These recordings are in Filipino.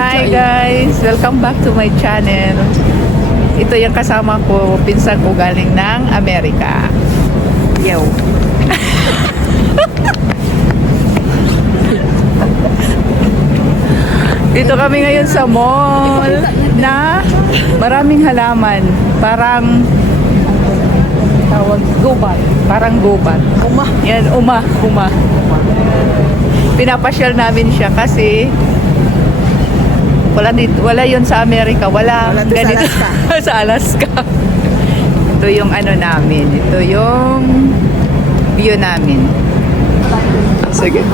Hi guys! Welcome back to my channel. Ito yung kasama ko, pinsan ko galing ng Amerika. Yo! Dito kami ngayon sa mall na maraming halaman. Parang tawag gubat. Parang gubat. Yan, uma. Pinapasyal namin siya kasi wala yun sa Amerika, wala ganito sa Alaska. Ito yung ano namin, ito yung view namin. Sige.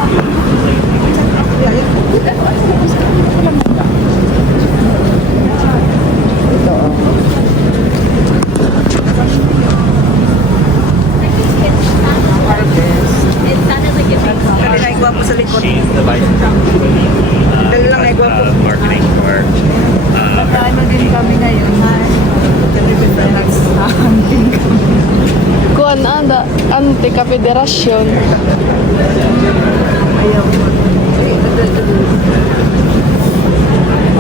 Ito oh. Dali lang igwa po sa likod. She's the vice Dali lang igwa po. marketing for Nagkaano din kami ngayon. Hunting kami. Kuan anda Antika Federasyon. Ayaw.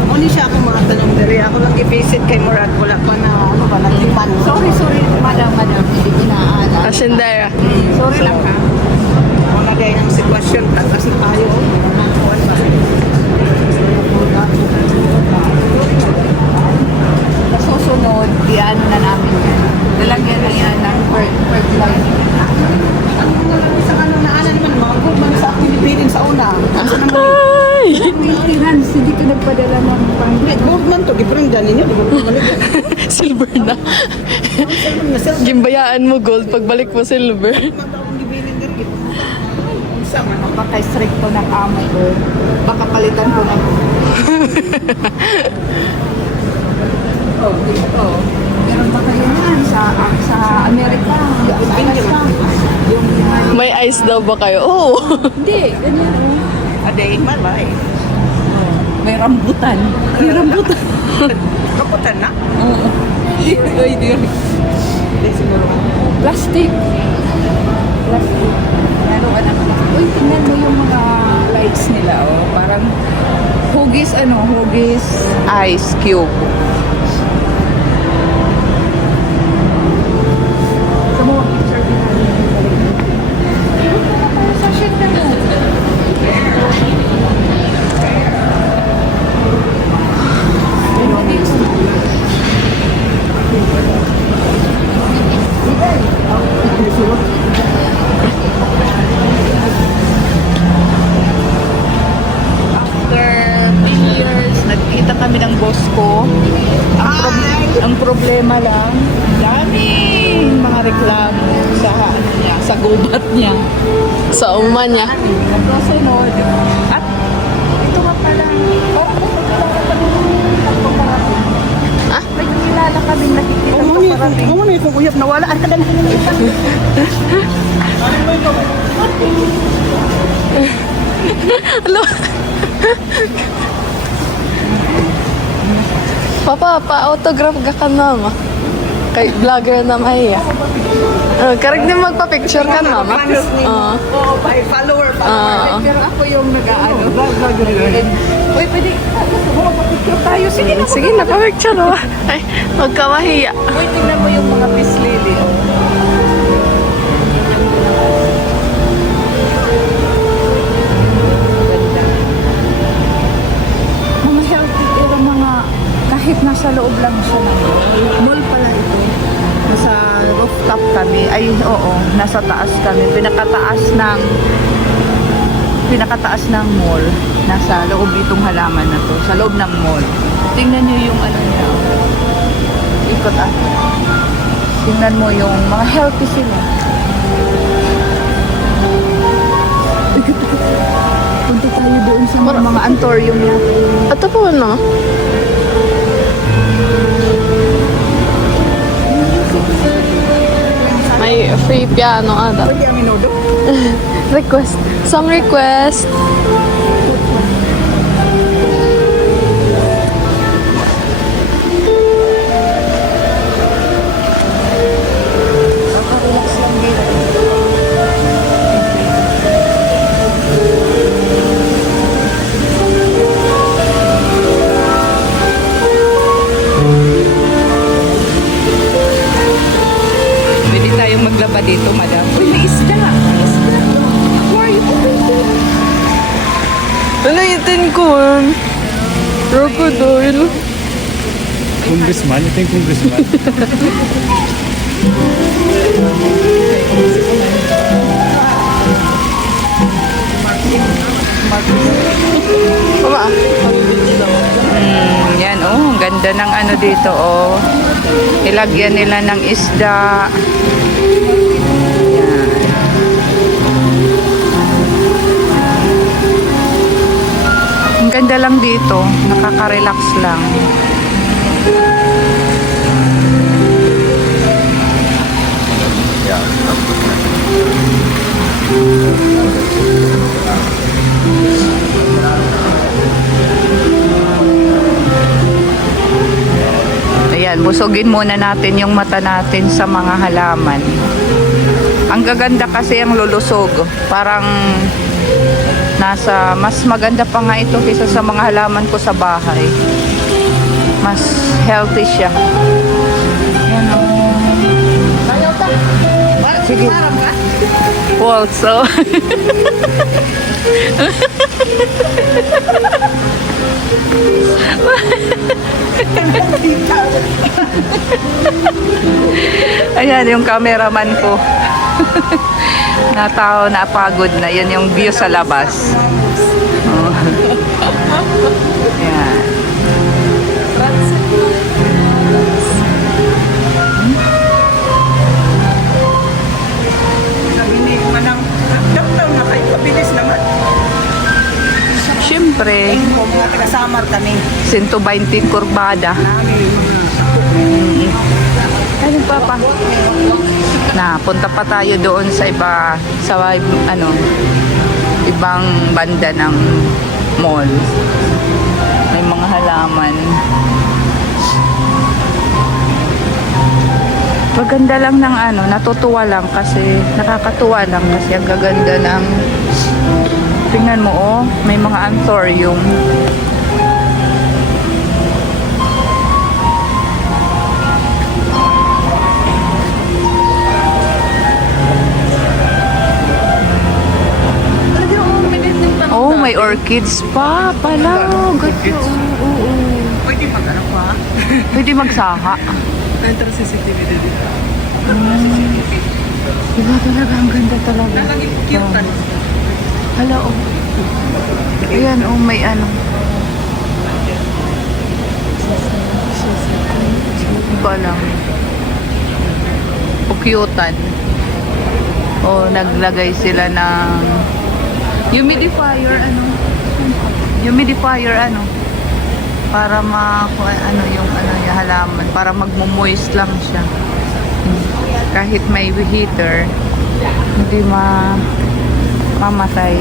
Uni siya ako mga tanong dali. Ako lang i-visit kay Murad. Wala pa na ano ba nagtipan. Sorry, madam. Hindi inaalala. Ascendera. Sorry lang ha. Wala gaya ng sitwasyon. Tatas na tayo. Kuwan ba? Sa susunod, iano na namin yan. Lalagyan na yan ng fertilizer. Sa ano na ano naman mga gumang sa Pilipinas sa una. Asa naman Hans, hindi ka nagpadala ng pang-grade. government to gibranda ninyo. Di ba bumalik? Silver na. Gimbayaan mo gold, pagbalik mo silver. Isa man. Baka stricto ng amo ko. Baka palitan ko ng... Oh, dito. Meron ba kayo yan sa Amerika? Yung Alaska? Yung... May ice daw ba kayo? Oo. Hindi, ganyan. A day in my life. May rambutan. May rambutan. Kaputan na. Oo. Ay, di. Hindi siguro. Plastic. Meron ka ng plastic. Uy, tingnan mo yung mga lights nila, oh. Parang hugis ice cube. Sa mga picture din namin. Sa shit na mo. After 3 years, nagkita kami ng boss ko. Ang problema lang, daming mga reklamo sa ano niya, sa gubat niya. Sa uma niya. Nagkasunod. At ito nga pala, parang nakikilala kami Ah? may kilala kami nakikita Ang ko muna parating. yung itong uyap nawala. Ang kadali. Hello. Papa, pa-autograph ka ka mama. Kay vlogger na mahiya. Karag din magpa-picture ka mama. Oo. Oo, by follower. Oo. Pero ako yung nag-aano. Uy, pwede, gusto mo magpapicture tayo? Sige na. Sige na, pa-picture mo. Ay, magkamahiya. Uy, tingnan mo yung mga peace lily. Ganda. Mga healthy, pero mga kahit nasa loob lang siya ng mall pala ito. Nasa rooftop kami. Ay, oo, nasa taas kami. Pinakataas ng mall. Nasa loob itong halaman na to. Sa loob ng mall. Tingnan nyo yung ano niya. Oh. Ikot ah. Tingnan mo yung mga healthy sila. Punta tayo doon sa mga antorium niya. Ito po no? May free piano ada. Pwede ang minudo. Request. Song request. Relax lang dito. Lincoln. Crocodile. Congressman, ito yung congressman. Baba. Yan, oh, ang ganda ng ano dito, oh. Ilagyan nila ng isda. Yan. Ang ganda lang dito, nakaka-relax lang. Ayan, busogin muna natin yung mata natin sa mga halaman. Ang gaganda kasi ang lulusog. Parang mas maganda pa nga ito kaysa sa mga halaman ko sa bahay. Mas healthy siya. Ayan o. Sige. Also. Ayan yung cameraman ko. Natao na pagod na. Yan yung view sa labas. Oh. Ayan. Sabi ni Manang, daw na kayo, pabilis naman. Siyempre, Ayun po, mga taga-samar kami. 120 kurbada. Namin, Ano pa pa? Na, punta pa tayo doon sa ibang banda ng mall. May mga halaman. Maganda lang ng natutuwa lang kasi, nakakatuwa lang kasi ang gaganda ng, tingnan mo oh, may mga anthurium. Oh, may orchids pa pala. Ganda. Oo. pwede mag-ano pa. Pwede magsaha. Enter CCTV dito. Diba talaga, ang ganda talaga. Nalagay cute ka. Hala, oh. Ayan, oh, may ano. Hindi ko alam. Pukyutan. Oh, naglagay sila ng humidifier, para yung halaman, para magmo-moist lang siya. Kahit may heater, hindi mamatay.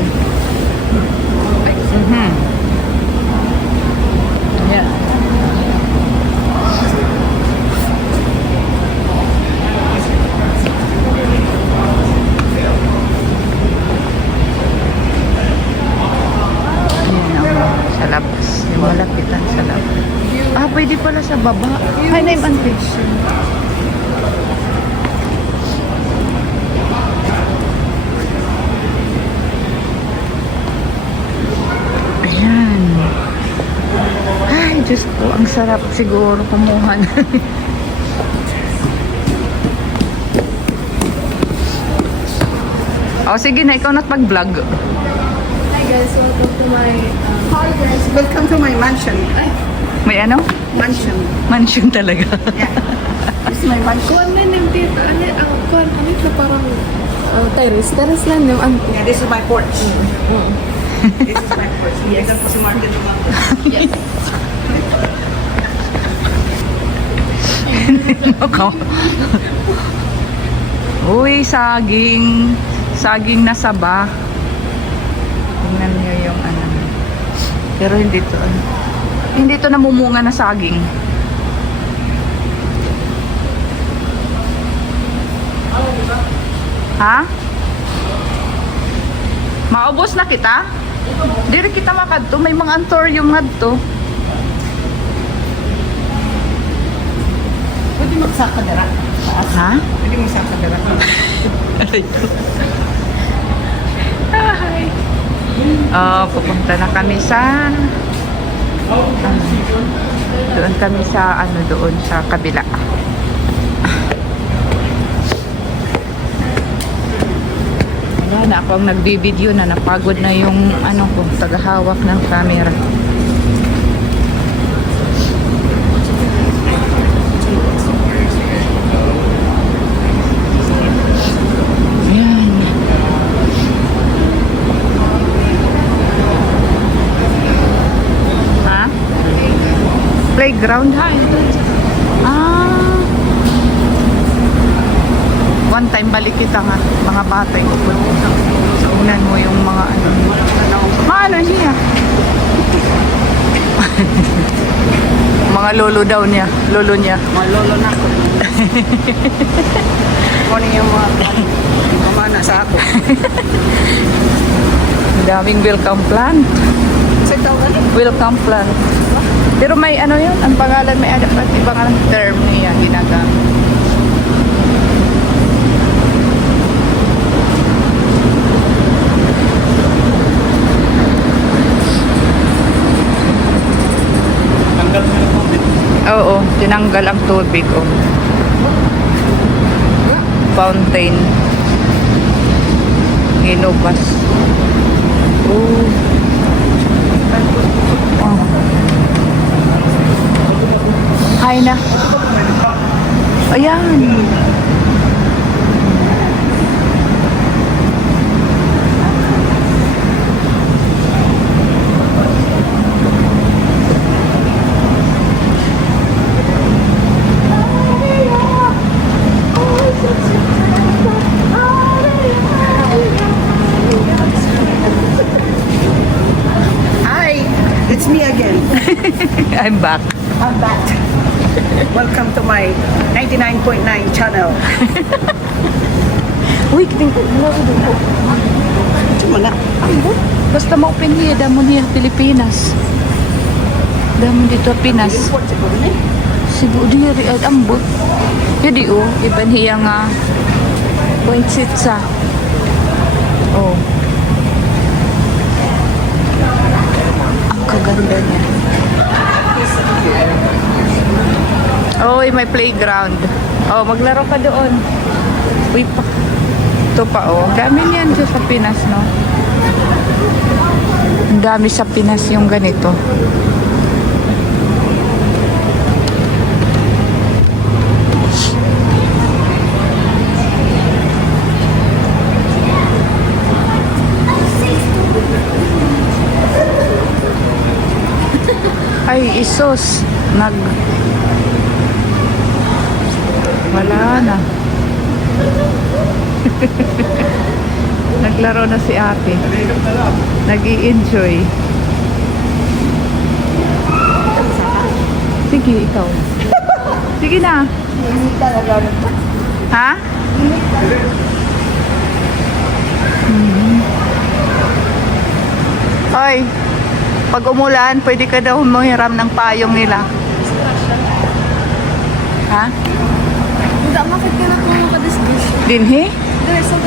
Yeah. Sa labas. Yung malapitan sa labas. Ah, pwede pala sa baba. Ay, na-advantage. Ayan. Ay, Diyos ko. Ang sarap siguro kumuha na. Oh, sige na. Ikaw na't pag-vlog. Hi guys, welcome to my Hi guys, welcome to my mansion. May ano? Mansion. Mansion talaga. Yeah. This is my mansion. kuwan na yung dito. Kuwan kami na parang terrace. Terrace lang yung anti. Yeah, this is my porch. This is my porch. Yes. Ito po si Martin. Yes. Uy, saging. Saging na saba. Tingnan niyo yung ano. Pero hindi to hindi to namumunga na saging. Ha? Maubos na kita? Diri kita makadto, may mga anthurium ngadto. Pwede magsaka dara. Ha? Pwede magsaka dara. Hi. Pupunta na kami sa doon kami sa doon sa kabila. Wala na ako ang nagbibideo na, napagod na yung ko, tagahawak ng camera. Ayan. Ha? Playground, ha? Ito. One time balik kita nga, mga bata yung pupunta. Sa unan mo yung mga ano niya. Mga lolo daw niya, lolo niya. Mga lolo na ako. Kunin yung mga pamana sa ako. Daming welcome plan. Sa tao ka Welcome plan. Pero may yun, ang pangalan may ibang term niya ginagamit. Oo, tinanggal ang tubig. Oh. Fountain. Hinubas. Oh. Hi na. Ayan. Hi, it's me again. I'm back. I'm back. Welcome to my 99.9 channel. Uy, kiting ko. Cuma na. Basta ma-open niya, damo niya Pilipinas. Damo dito Pinas. Cebu diri at ambot. Jadi iban hiya nga point sitsa. Oh. Ang kaganda niya. Oy, may playground. Oh, maglaro ka doon. Uy pa. Ito pa dami niyan dyan sa Pinas, no? Ang dami sa Pinas yung ganito. Ay, isos. Wala na. Naglaro na si ate. Nag-i-enjoy. Sige, ikaw. Sige na. Ha? Hoy, pag umulan, pwede ka daw humiram ng payong nila. Ha? Hindi, makit ka na kung makadisdish. Dinhi? There's a